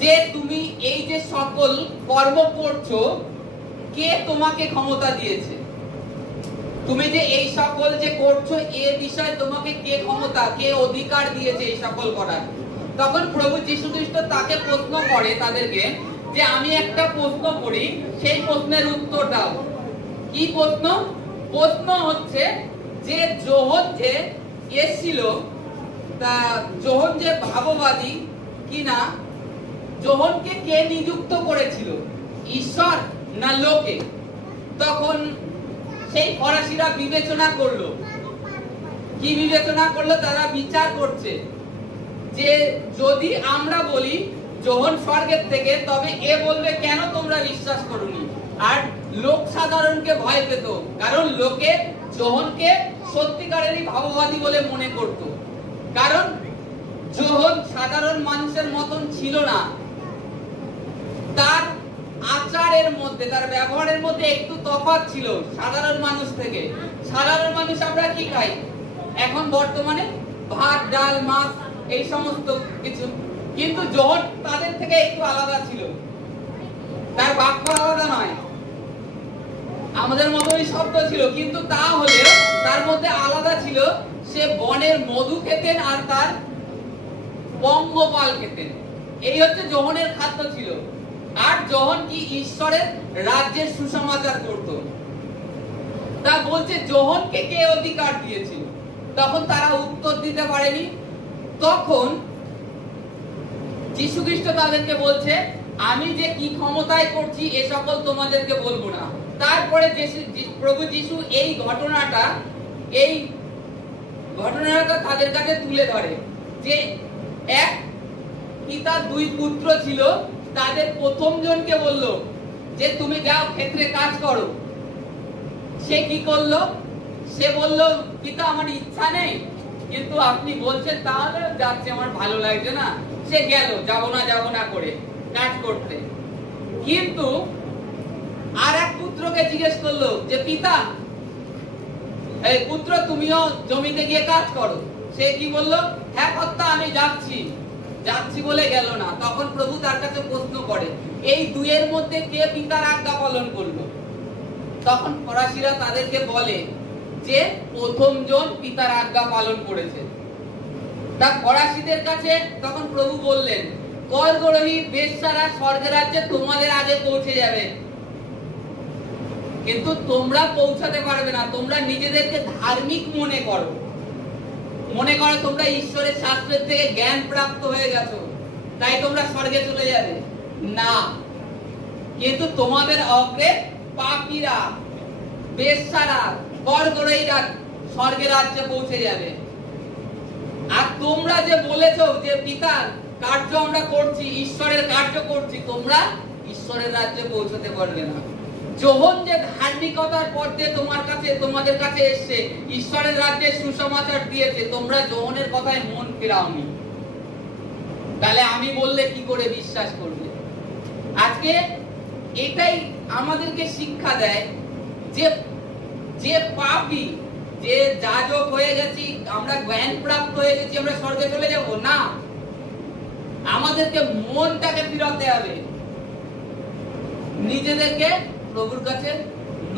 যে তুমি এই যে সকল কর্ম করছো, কে তোমাকে ক্ষমতা দিয়েছে? তুমি যে এই সকল যে করছো এ বিষয়ে তোমাকে কে ক্ষমতা, কে অধিকার দিয়েছে এই সকল করার? তখন প্রভু যীশু খ্রিস্ট তাকে প্রশ্ন করে তাদেরকে, যে আমি একটা প্রশ্ন করি, সেই প্রশ্নের উত্তর দাও। কি প্রশ্ন? প্রশ্ন হচ্ছে যে যোহন যে এসেছিল, তা যোহন যে ভাববাদী কিনা, যোহনকে কে নিযুক্ত করেছিল, ঈশ্বর না লোকে? তখন সেই ফরাসিরা বিবেচনা করলো। কি বিবেচনা করলো? তারা বিচার করছে যে যদি আমরা বলি যোহন স্বর্গের থেকে, তবে এ বলবে কেন তোমরা বিশ্বাস করোনি? আর লোক সাধারণকে ভয় পেত, কারণ লোকে যোহনকে সত্যিকারেরই ভাববাদী বলে মনে করত। কারণ যোহন সাধারণ মানুষের মতন ছিল না, তার আচারের মধ্যে, তার ব্যবহারের মধ্যে একটু তফাৎ ছিল সাধারণ মানুষ থেকে। সাধারণ মানুষ আমরা কি খাই এখন বর্তমানে? ভাত, ডাল, মাছ, এই সমস্ত কিছু। কিন্তু যোহন তাদের থেকে একটু আলাদা ছিল, তার বাক্য আলাদা নয়, আমাদের মতোই শব্দ ছিল, কিন্তু তা হলেও তার মধ্যে আলাদা ছিল। সে বনের মধু খেতেন আর তার পঙ্গপাল খেতেন। এই হচ্ছে যোহনের খাদ্য ছিল। আর যোহন কি ঈশ্বরের রাজ্যের সুসমাচার করত। তা বলছে যোহনকে কে অধিকার দিয়েছিল? তখন তারা উত্তর দিতে পারেনি। তখন যীশু খ্রিস্ট তাদেরকে বলছে, আমি যে কি ক্ষমতায় করছি এ সকল তোমাদেরকে বলবো না। তারপরে প্রভু যীশু এই ঘটনাটা তাদের কাছে তুলে ধরে, যে এক পিতার দুই পুত্র ছিল, তাদের প্রথম জনকে বলল যে তুমি যাও ক্ষেত্রে কাজ করো। সে কি করলো? সে বলল, পিতা আমার ইচ্ছা নেই, কিন্তু আপনি বলছেন তাহলে যাচ্ছে, আমার ভালো লাগছে না। সে গেল যাব না করে কাজ করতে। কিন্তু আর এক পুত্রকে জিজ্ঞেস করলো যে পিতা, এই পুত্র তুমিও জমিতে গিয়ে কাজ করো। সে কি বলল? হ্যাঁ কর্তা, আমি যাচ্ছি বলে গেল না। তখন প্রভু তার কাছে প্রশ্ন করে, এই দুইয়ের মধ্যে কে পিতার আজ্ঞা পালন করলো? তখন ফরাসিরা তাদেরকে বলে যে প্রথম জন পিতার আজ্ঞা পালন করেছে। তা ফরাসিদের কাছে তখন প্রভু বললেন, করগ্রহী বেশ্যারা স্বর্গের রাজ্যে তোমাদের আগে পৌঁছে যাবে, কিন্তু তোমরা পৌঁছাতে পারবে না। তোমরা নিজেদেরকে ধার্মিক মনে করো তোমরা ঈশ্বরের শাস্ত্রের থেকে জ্ঞান প্রাপ্ত হয়ে গেছো, তাই তোমরা স্বর্গে চলে যাবে না। কিন্তু তোমাদের অগ্রে পাপীরা, বেশ্যারা, করগ্রহীরা স্বর্গের রাজ্যে পৌঁছে যাবে। আর তোমরা যে বলেছো যে পিতার কার্য আমরা করছি, ঈশ্বরের কার্য করছি, তোমরা ঈশ্বরের রাজ্যে পৌঁছতে পারবে না। যোহন যে ধার্মিকতার পর দিয়ে তোমাদের কাছে এসে ঈশ্বরের রাজ্যের সুসমাচার দিয়েছে, তোমরা যোহনের কথায় মন ফেরাওনি, তাহলে আমি বললে কি করে বিশ্বাস করবে? আজকে এটাই আমাদেরকে শিক্ষা দেয় যে পাপী, যে যাজক হয়ে গেছি, আমরা জ্ঞান প্রাপ্ত হয়ে গেছি, আমরা স্বর্গে চলে যাব না। আমাদেরকে মনটাকে ফিরাতে হবে, নিজেদেরকে প্রভুর কাছে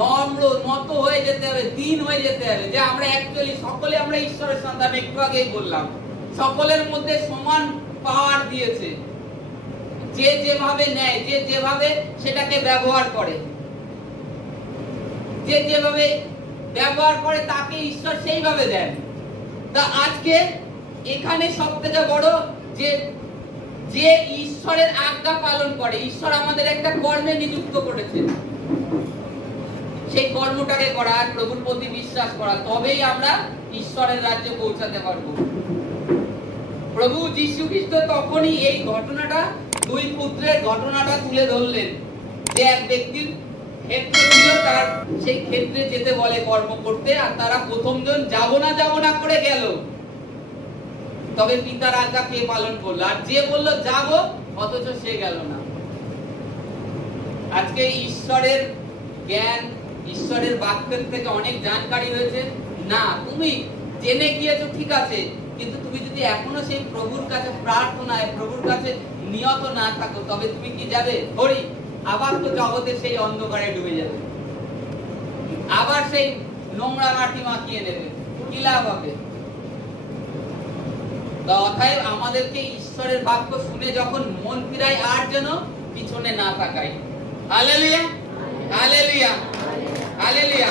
নম্র নত হয়ে যেতে হবে, দীন হয়ে যেতে হবে, যে আমরা অ্যাকচুয়ালি সকলে আমরা ঈশ্বরের সন্তান। একটু আগেই বললাম, সকলের মধ্যে সমান পাওয়ার দিয়েছে। যে যেভাবে নেয়, যে যেভাবে সেটাকে ব্যবহার করে, যে যেভাবে ব্যবহার করে তাকে ঈশ্বর সেইভাবে দেন। তা আজকে এখানে সব থেকে বড় যে ঈশ্বরের আজ্ঞা পালন করে, ঈশ্বর আমাদের একটা কর্মে নিযুক্ত করেছে, সেই কর্মটাকে করা, আর প্রভুর প্রতি বিশ্বাস করা, তবেই আমরা ঈশ্বরের রাজ্যে পৌঁছাতে পারবো। প্রভু যীশু খ্রিস্ট তখনই এই ঘটনাটা, দুই পুত্রের ঘটনাটা তুলে ধরলেন, যে এক ব্যক্তির ক্ষেত্র ছিল, তার সেই ক্ষেত্রে যেতে বলে কর্ম করতে, আর তারা প্রথম জন যাব না করে গেল। তবে পিতার আজ্ঞা কে পালন করলো? আর যে বলল যাব, অথচ সে গেল না। আজকে ঈশ্বরের জ্ঞান, ঈশ্বরের বাক্যের থেকে অনেক জানকারি হয়েছে না, তুমি জেনে গিয়েছো ঠিক আছে, কিন্তু তুমি যদি এখনো সেই প্রভুর কাছে প্রার্থনায়, প্রভুর কাছে নিয়ত না থাকো, তবে তুমি কি যাবে হরি আবার তো জগতে সেই অন্ধকারে ডুবে যাবে, আবার সেই নোংরা মাটি মাখিয়ে নেবে, কি লাভ হবে? অতএব আমাদেরকে ঈশ্বরের বাক্য শুনে যখন মন ফিরায় আর যেন পিছনে না তাকাই। Hallelujah, hallelujah, hallelujah.